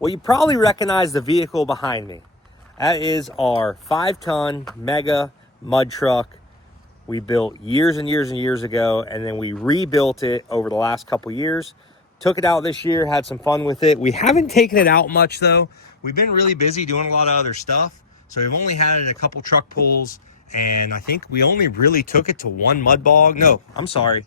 Well, you probably recognize the vehicle behind me. That is our 5-ton mega mud truck we built years and years and years ago, and then we rebuilt it over the last couple years. Took it out this year, had some fun with it. We haven't taken it out much though. We've been really busy doing a lot of other stuff, so we've only had it a couple truck pulls, and I think we only really took it to 1 mud bog. No, I'm sorry.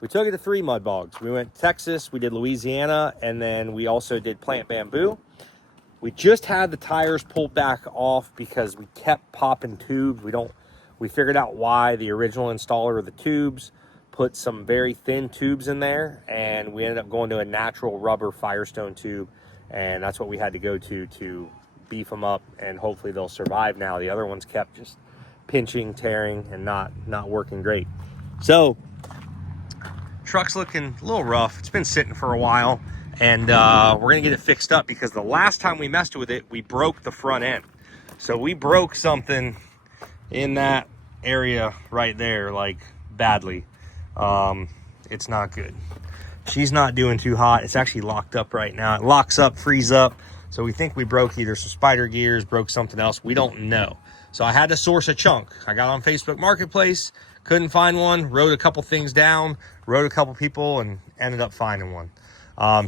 We took it to 3 mud bogs. We went to Texas, we did Louisiana, and then we also did Plant Bamboo. We just had the tires pulled back off because we kept popping tubes. We figured out why. The original installer of the tubes put some very thin tubes in there, and we ended up going to a natural rubber Firestone tube, and that's what we had to go to beef them up, and hopefully they'll survive now. The other ones kept just pinching, tearing, and not working great. So truck's looking a little rough. It's been sitting for a while, and we're gonna get it fixed up because the last time we messed with it, we broke the front end. So we broke something in that area right there, like badly. It's not good. She's not doing too hot. It's actually locked up right now. It locks up, frees up. So we think we broke either some spider gears, broke something else. We don't know. So I had to source a chunk. I got on Facebook Marketplace, couldn't find one, wrote a couple things down, wrote a couple people, and ended up finding one.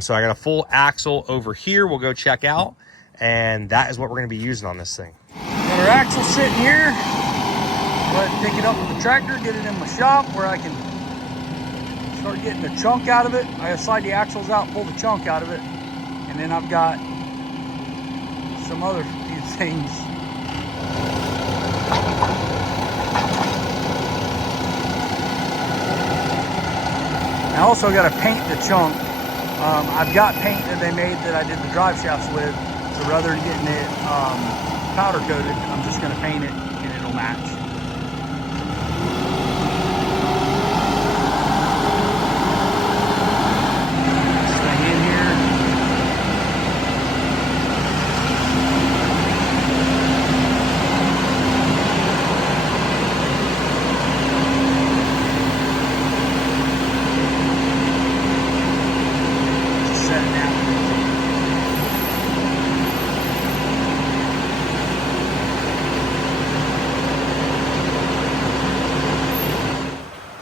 So I got a full axle over here we'll go check out, and that is what we're gonna be using on this thing. Got our axle sitting here. Go ahead and pick it up with the tractor, get it in my shop where I can start getting the chunk out of it. I gotta slide the axles out, pull the chunk out of it, and then I've got some other few things. I also got to paint the chunk. I've got paint that they made that I did the drive shafts with, so rather than getting it powder coated, I'm just going to paint it and it'll match. This thing in here. Set it down.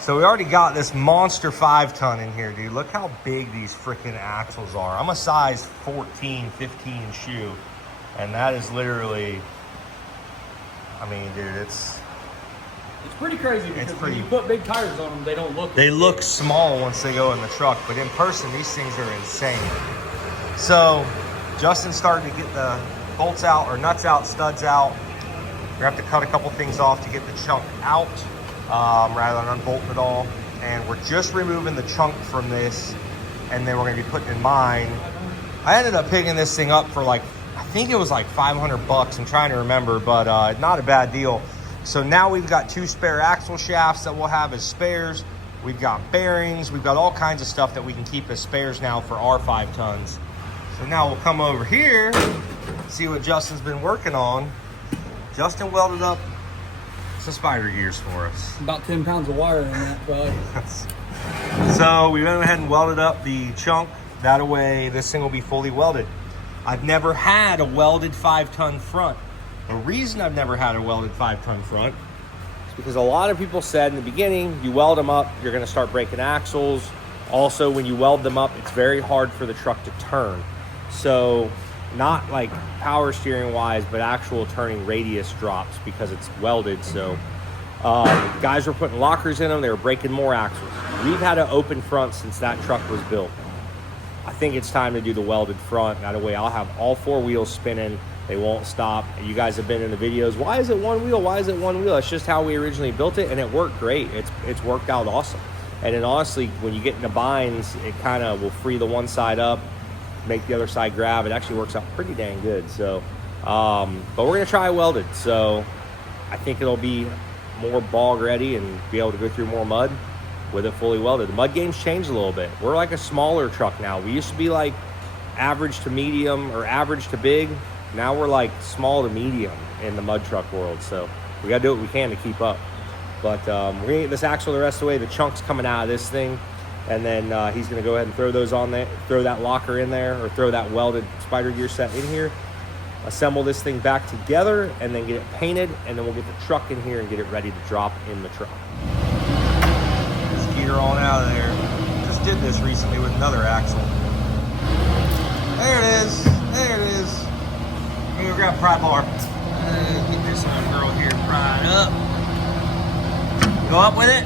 So we already got this monster 5-ton in here, dude. Look how big these freaking axles are. I'm a size 14, 15 shoe, and that is literally, I mean, dude, it's pretty crazy because pretty, when you put big tires on them, they don't look. They look small once they go in the truck, but in person, these things are insane. So Justin's starting to get the bolts out, or nuts out, studs out. We're gonna have to cut a couple things off to get the chunk out, rather than unbolting it all. And we're just removing the chunk from this, and then we're gonna be putting in mine. I ended up picking this thing up for like, I think it was like 500 bucks. I'm trying to remember, but not a bad deal. So now we've got 2 spare axle shafts that we'll have as spares. We've got bearings. We've got all kinds of stuff that we can keep as spares now for our 5 tons. So now we'll come over here, see what Justin's been working on. Justin welded up some spider gears for us. About 10 pounds of wire in that, bud. So we went ahead and welded up the chunk. That way this thing will be fully welded. I've never had a welded 5-ton front. The reason I've never had a welded 5-ton front is because a lot of people said in the beginning, you weld them up, you're gonna start breaking axles. Also, when you weld them up, it's very hard for the truck to turn. So not like power steering wise, but actual turning radius drops because it's welded. So guys were putting lockers in them, they were breaking more axles. We've had an open front since that truck was built. I think it's time to do the welded front. That way I'll have all 4 wheels spinning. They won't stop. You guys have been in the videos. Why is it 1 wheel? Why is it 1 wheel? It's just how we originally built it, and it worked great. It's worked out awesome. And then honestly, when you get into binds, it kind of will free the one side up, make the other side grab. It actually works out pretty dang good. So, but we're gonna try welded. So I think it'll be more bog ready and be able to go through more mud with it fully welded. The mud game's changed a little bit. We're like a smaller truck now. We used to be like average to medium or average to big. Now we're like small to medium in the mud truck world. So we gotta do what we can to keep up. But we're gonna get this axle the rest of the way. The chunk's coming out of this thing. And then he's going to go ahead and throw those on there, throw that locker in there, or throw that welded spider gear set in here, assemble this thing back together, and then get it painted, and then we'll get the truck in here and get it ready to drop in the truck. This gear on out of there. Just did this recently with another axle. There it is. There it is. Let me go grab a pry bar. Get this little girl here pried up. Go up with it.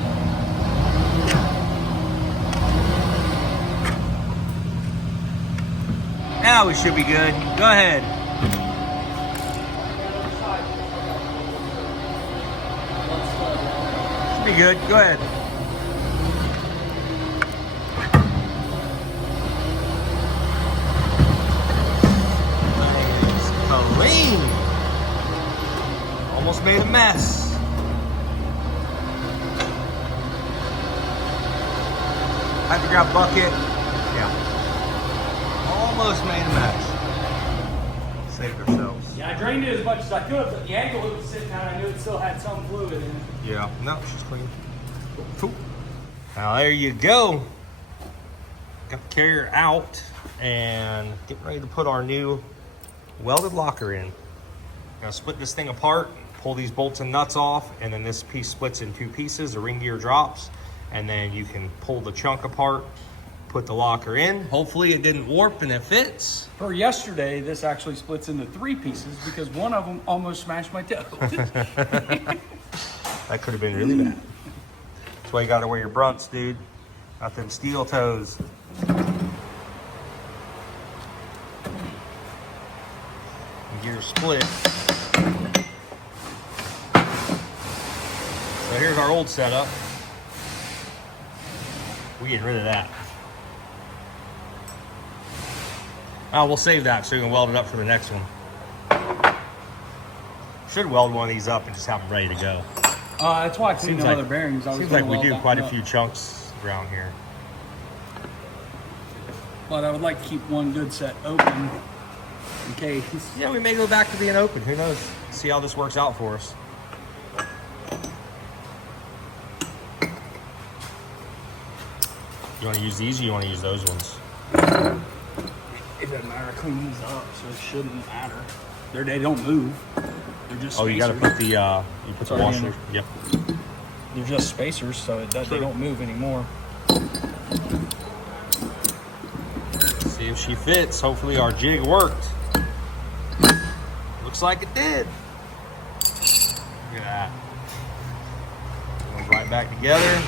Now we should be good. Go ahead. Should be good. Go ahead. Nice. Clean. Almost made a mess. Had to grab a bucket. Yeah. Almost made a mess. Saved ourselves. Yeah, I drained it as much as I could, but the angle it was sitting at, I knew it still had some fluid in it. Yeah, no, she's clean. Cool. Now there you go. Got the carrier out and getting ready to put our new welded locker in. Now split this thing apart, pull these bolts and nuts off, and then this piece splits in 2 pieces. The ring gear drops, and then you can pull the chunk apart, put the locker in. Hopefully it didn't warp and it fits. For yesterday, this actually splits into 3 pieces because one of them almost smashed my toe. That could have been really bad. That's why you gotta wear your brunts, dude. Got them steel toes. Gear split. So here's our old setup. We're getting rid of that. We'll save that so you can weld it up for the next one. Should weld one of these up and just have them ready to go. That's why I cleaned the other bearings. Seems like we do quite a few chunks around here. But I would like to keep one good set open in case. Yeah, we may go back to being open. Who knows? See how this works out for us. You want to use these or you want to use those ones? It doesn't matter. I clean these up, so it shouldn't matter. They don't move. They're just spacers. You got to put the you put the washer. Yep. They're just spacers, so they don't move anymore. See if she fits. Hopefully our jig worked. Looks like it did. Look at that. Goes right back together,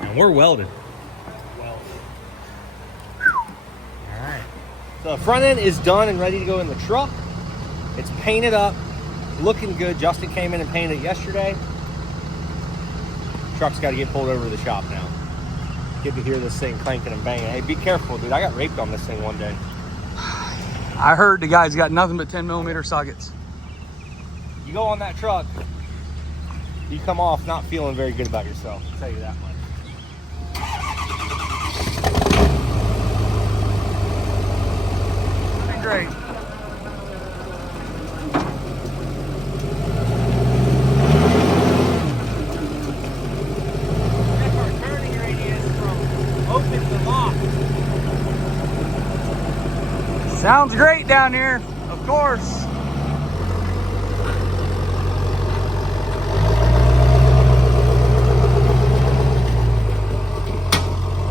and we're welded. The front end is done and ready to go in the truck. It's painted up, looking good. Justin came in and painted it yesterday. Truck's got to get pulled over to the shop now. Get to hear this thing clanking and banging. Hey, be careful, dude. I got raped on this thing one day. I heard the guy's got nothing but 10mm sockets. You go on that truck, you come off not feeling very good about yourself. I'll tell you that much. Great. Check our turning radius from open to lock. Sounds great down here, of course.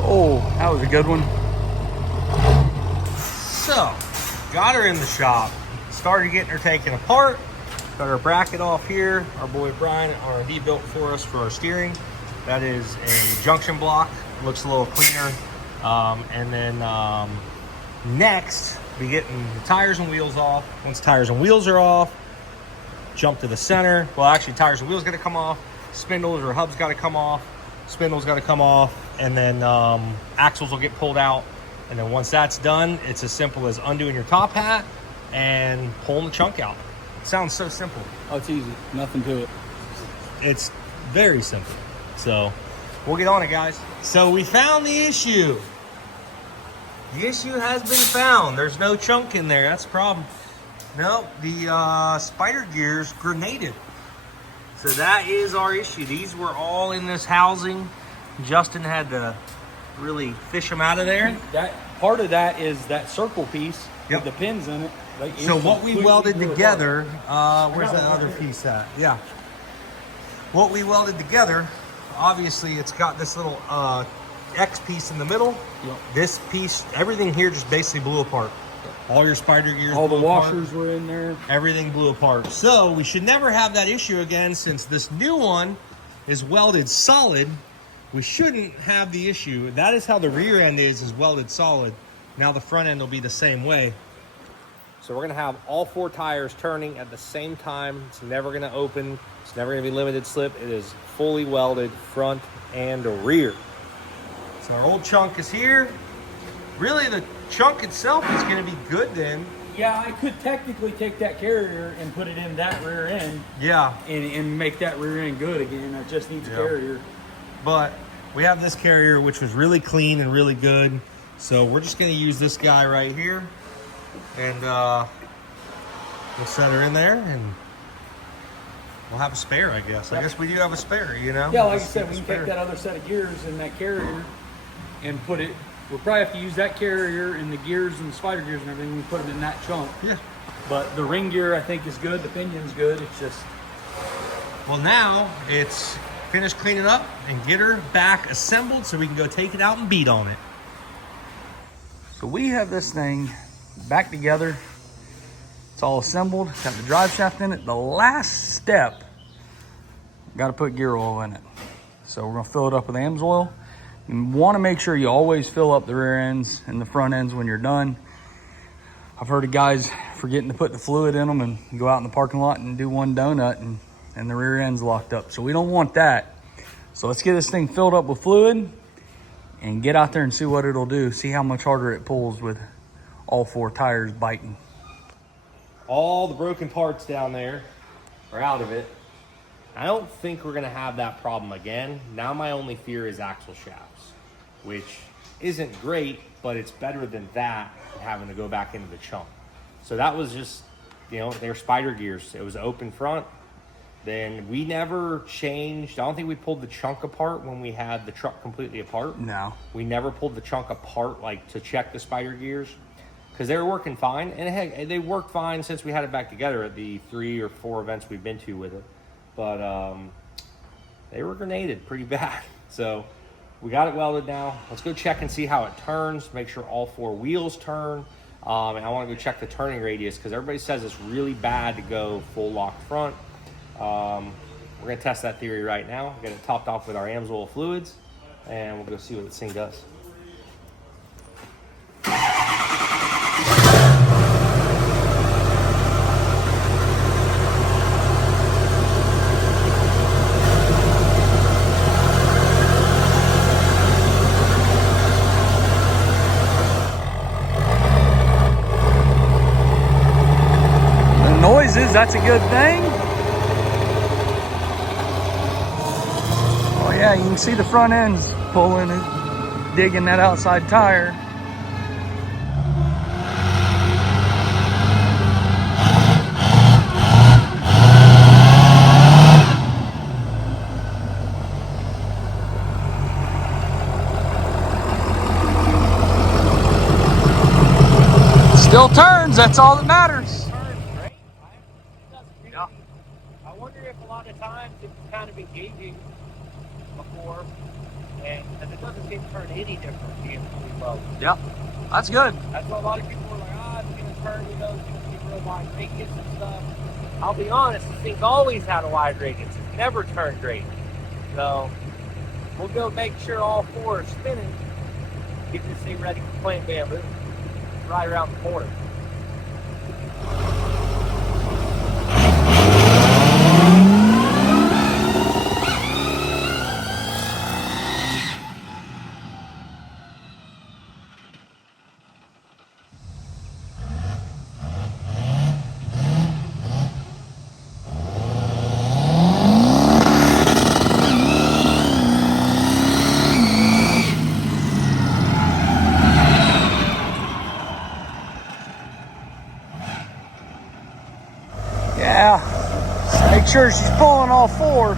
Oh, that was a good one. So, got her in the shop. Started getting her taken apart. Got her bracket off here. Our boy Brian R&D built for us for our steering. That is a junction block. Looks a little cleaner. And then next, we getting the tires and wheels off. Once tires and wheels are off, jump to the center. Well, actually, tires and wheels got to come off. Spindles or hubs got to come off. Spindles got to come off. And then axles will get pulled out. And then once that's done, it's as simple as undoing your top hat and pulling the chunk out. It sounds so simple. Oh, it's easy. Nothing to it. It's very simple. So we'll get on it, guys. So we found the issue. The issue has been found. There's no chunk in there. That's the problem. No, the spider gears grenaded. So that is our issue. These were all in this housing. Justin had to really fish them out of there. That part of that is that circle piece Yep. with the pins in it. So what we welded together, where's that other piece at? Yeah. What we welded together, obviously it's got this little X piece in the middle. Yep. This piece, everything here just basically blew apart. All your spider gears All the blew apart. washers were in there. Everything blew apart. So we should never have that issue again, since this new one is welded solid. We shouldn't have the issue. That is how the rear end is welded solid. Now the front end will be the same way. So we're gonna have all 4 tires turning at the same time. It's never gonna open. It's never gonna be limited slip. It is fully welded front and rear. So our old chunk is here. Really, the chunk itself is gonna be good then. Yeah, I could technically take that carrier and put it in that rear end Yeah, and make that rear end good again. It just needs a carrier. but we have this carrier, which was really clean and really good. So we're just gonna use this guy right here, and we'll set her in there, and we'll have a spare, I guess. I guess we do have a spare, you know? Yeah, like I Let's said, get we the can take that other set of gears in that carrier and put it. We'll probably have to use that carrier and the gears and the spider gears and everything. We put them in that chunk. Yeah. But the ring gear, I think, is good. The pinion's good. It's just. Well, now it's finished cleaning up and get her back assembled so we can go take it out and beat on it. So we have this thing back together. It's all assembled. Got the drive shaft in it. The last step, got to put gear oil in it. So we're gonna fill it up with AMSOIL. You want to make sure you always fill up the rear ends and the front ends when you're done. I've heard of guys forgetting to put the fluid in them and go out in the parking lot and do one donut and the rear end's locked up. So we don't want that. So let's get this thing filled up with fluid and get out there and see what it'll do. See how much harder it pulls with all 4 tires biting. All the broken parts down there are out of it. I don't think we're gonna have that problem again. Now my only fear is axle shafts, which isn't great, but it's better than that, having to go back into the chunk. So that was just, you know, they're spider gears. It was open front. Then we never changed. I don't think we pulled the chunk apart when we had the truck completely apart. No. We never pulled the chunk apart, like, to check the spider gears, because they were working fine. And heck, they worked fine since we had it back together at the 3 or 4 events we've been to with it. But they were grenaded pretty bad. So we got it welded now. Let's go check and see how it turns, make sure all 4 wheels turn. And I want to go check the turning radius, because everybody says it's really bad to go full locked front. We're going to test that theory right now. Get it topped off with our AMSOIL fluids, and we'll go see what this thing does. That's a good thing. Oh yeah, you can see the front ends pulling it, digging that outside tire. Still turns, that's all that matters. I wonder if a lot of times it's kind of engaging before, and because it doesn't seem to turn any different being fully welded. Yep, that's good. That's what a lot of people were like, it's going to turn, you know, it's going to be real wide radius and stuff. I'll be honest, this thing's always had a wide radius. It's never turned great. So we'll go make sure all 4 are spinning, get this thing ready for plant bamboo right around the corner. Yeah, make sure she's pulling all 4.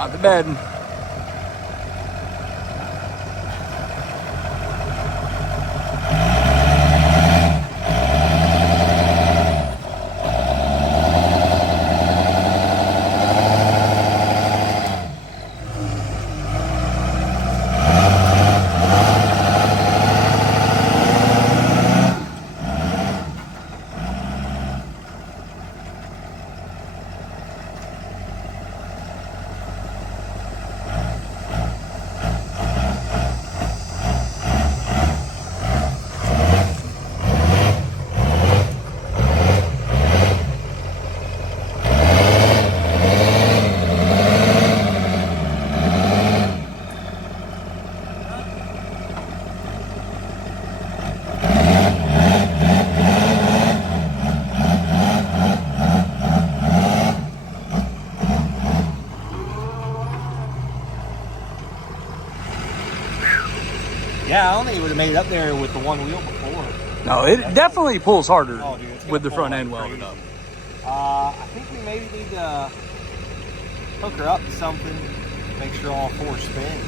Got the bedding. Yeah, I don't think it would have made it up there with the one wheel before. No, it definitely pulls harder Oh, dude, it's gonna with the pull front like end welded crazy. up. I think we maybe need to hook her up to something, make sure all four spin.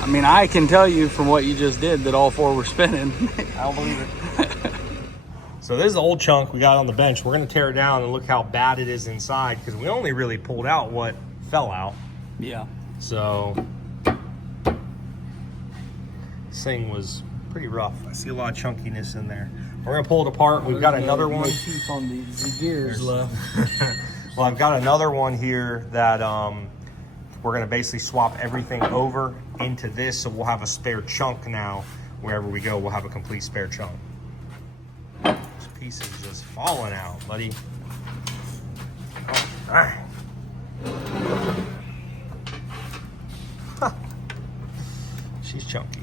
I mean, I can tell you from what you just did that all four were spinning. I don't believe it. So this is the old chunk we got on the bench. We're gonna tear it down and look how bad it is inside because we only really pulled out what fell out. Yeah. So this thing was pretty rough. I see a lot of chunkiness in there. We're gonna pull it apart. We've got another one. Teeth on the gears left. Well, I've got another one here that we're gonna basically swap everything over into this, so we'll have a spare chunk now. Wherever we go, we'll have a complete spare chunk. This piece is just falling out, buddy. All right. Huh. She's chunky.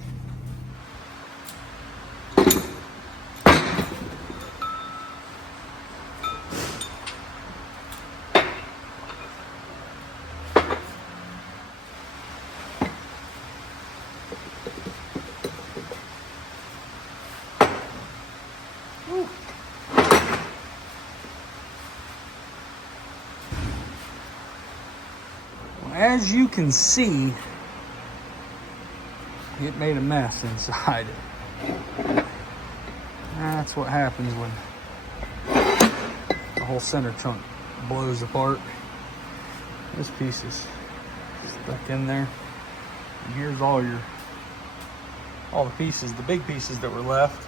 As you can see, it made a mess inside. That's what happens when the whole center chunk blows apart. This piece is stuck in there. And here's all the pieces, the big pieces that were left.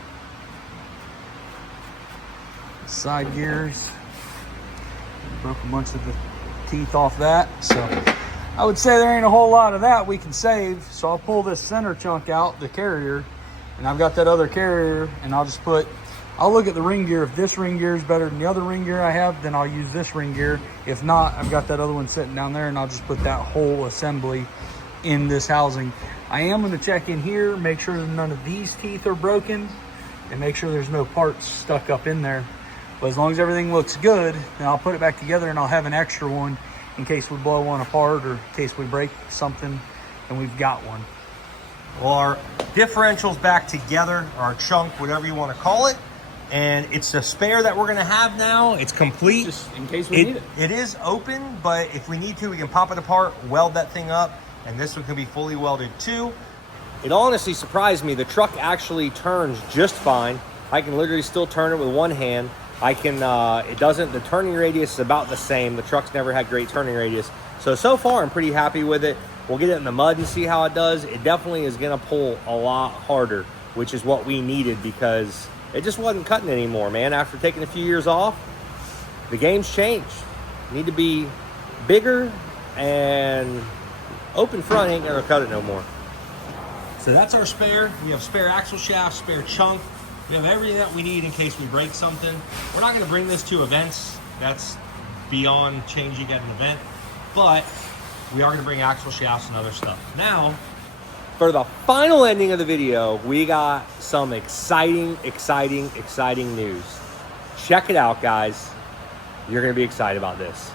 The side gears. Broke a bunch of the teeth off that, so I would say there ain't a whole lot of that we can save. So I'll pull this center chunk out, the carrier, and I've got that other carrier, and I'll look at the ring gear. If this ring gear is better than the other ring gear I have, then I'll use this ring gear. If not, I've got that other one sitting down there, and I'll just put that whole assembly in this housing. I am going to check in here, make sure that none of these teeth are broken, and make sure there's no parts stuck up in there. But as long as everything looks good, then I'll put it back together, and I'll have an extra one in case we blow one apart or in case we break something, and we've got one. Well, our differential's back together, our chunk, whatever you want to call it. And it's a spare that we're going to have now. It's complete. Just in case we need it. It is open, but if we need to, we can pop it apart, weld that thing up, and this one can be fully welded too. It honestly surprised me. The truck actually turns just fine. I can literally still turn it with one hand. I can, the turning radius is about the same. The truck's never had great turning radius. So far, I'm pretty happy with it. We'll get it in the mud and see how it does. It definitely is gonna pull a lot harder, which is what we needed because it just wasn't cutting anymore, man. After taking a few years off, the game's changed. You need to be bigger, and open front ain't gonna cut it no more. So that's our spare. We have spare axle shaft, spare chunk. We have everything that we need in case we break something. We're not gonna bring this to events. That's beyond changing at an event, but we are gonna bring axle shafts and other stuff. Now, for the final ending of the video, we got some exciting news. Check it out, guys. You're gonna be excited about this.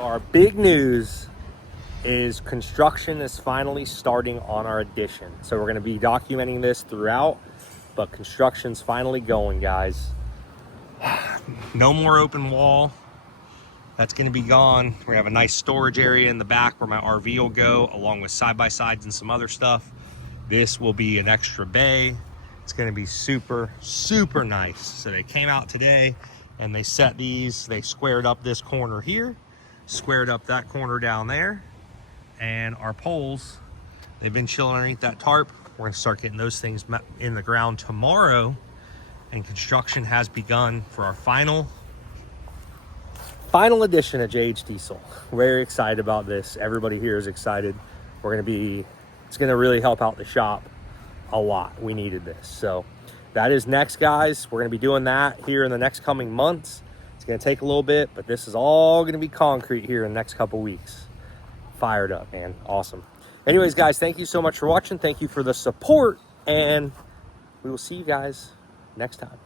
Our big news is construction is finally starting on our addition. So we're gonna be documenting this throughout, but construction's finally going, guys. No more open wall. That's going to be gone. We're going to have a nice storage area in the back where my RV will go, along with side-by-sides and some other stuff. This will be an extra bay. It's going to be super, super nice. So they came out today and they set these, they squared up this corner here, squared up that corner down there, and our poles, they've been chilling underneath that tarp. We're going to start getting those things in the ground tomorrow, and construction has begun for our final edition of JH Diesel. Very excited about this. Everybody here is excited. It's going to really help out the shop a lot. We needed this. So that is next, guys. We're going to be doing that here in the next coming months. It's going to take a little bit, but this is all going to be concrete here in the next couple weeks. Fired up, man. Awesome. Anyways, guys, thank you so much for watching. Thank you for the support, and we will see you guys next time.